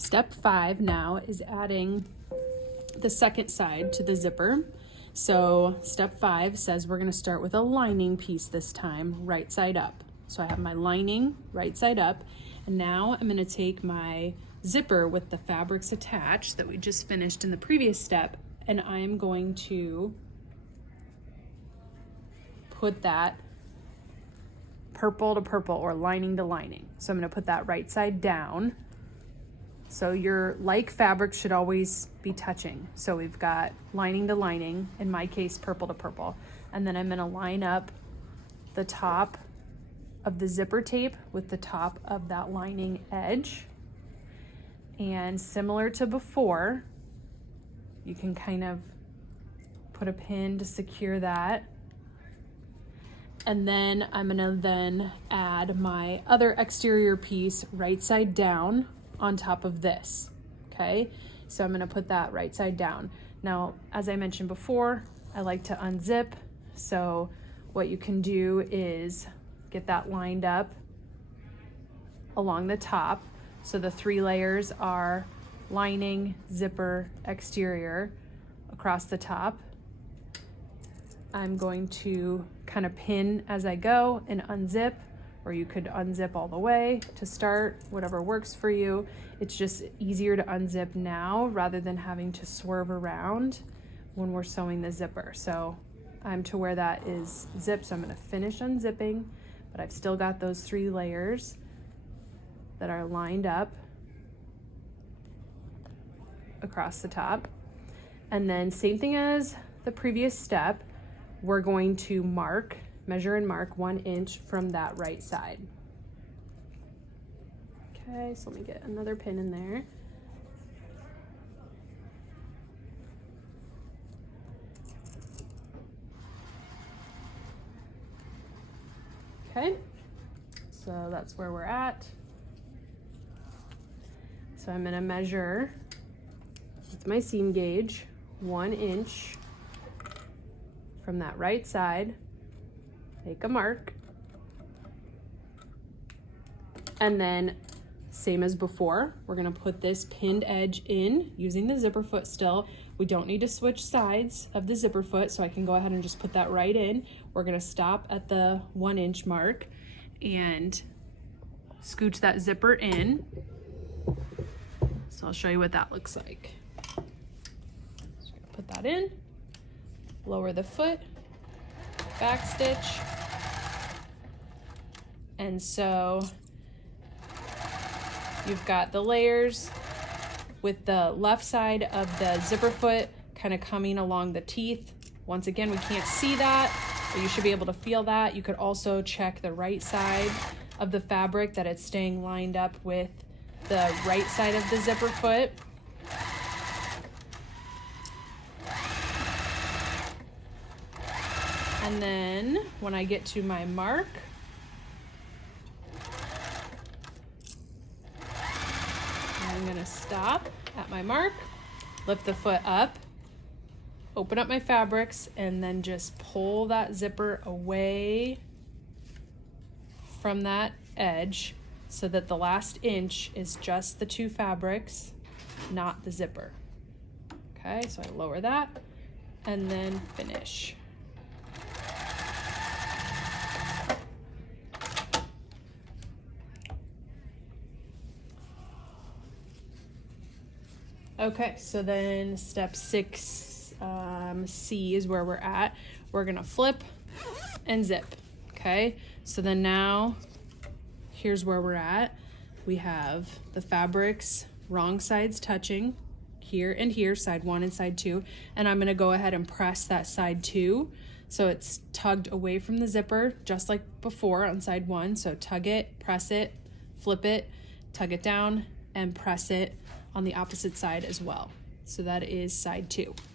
Step 5 now is adding the second side to the zipper. So step 5 says we're going to start with a lining piece this time, right side up. So I have my lining right side up, and now I'm going to take my zipper with the fabrics attached that we just finished in the previous step, and I am going to put that purple to purple or lining to lining. So I'm going to put that right side down. So your like fabric should always be touching. So we've got lining to lining, in my case purple to purple, and then I'm going to line up the top of the zipper tape with the top of that lining edge. And similar to before, you can kind of put a pin to secure that. And then I'm gonna add my other exterior piece right side down on top of this, okay? So I'm gonna put that right side down. Now, as I mentioned before, I like to unzip. So what you can do is get that lined up along the top. So the 3 layers are lining, zipper, exterior across the top. I'm going to kind of pin as I go and unzip, or you could unzip all the way to start, whatever works for you. It's just easier to unzip now rather than having to swerve around when we're sewing the zipper. So I'm to where that is zipped, so I'm gonna finish unzipping, but I've still got those 3 layers that are lined up across the top. And then same thing as the previous step, we're going to measure and mark 1 inch from that right side. Okay, so let me get another pin in there. Okay, so that's where we're at. So I'm gonna measure with my seam gauge 1 inch from that right side, make a mark, and then same as before, we're gonna put this pinned edge in using the zipper foot still. We don't need to switch sides of the zipper foot, so I can go ahead and just put that right in. We're gonna stop at the 1 inch mark and scooch that zipper in. So I'll show you what that looks like. So put that in, lower the foot, back stitch, and so you've got the layers with the left side of the zipper foot kind of coming along the teeth. Once again, we can't see that, but you should be able to feel that. You could also check the right side of the fabric that it's staying lined up with the right side of the zipper foot. And then when I get to my mark, I'm gonna stop at my mark, lift the foot up, open up my fabrics, and then just pull that zipper away from that edge so that the last inch is just the 2 fabrics, not the zipper. Okay, so I lower that and then finish. Okay, so then step 6, C is where we're at. We're gonna flip and zip, okay? So then now, here's where we're at. We have the fabrics, wrong sides touching, here and here, side 1 and side 2, and I'm gonna go ahead and press that side 2 so it's tugged away from the zipper, just like before on side 1. So tug it, press it, flip it, tug it down, and press it on the opposite side as well. So that is side 2.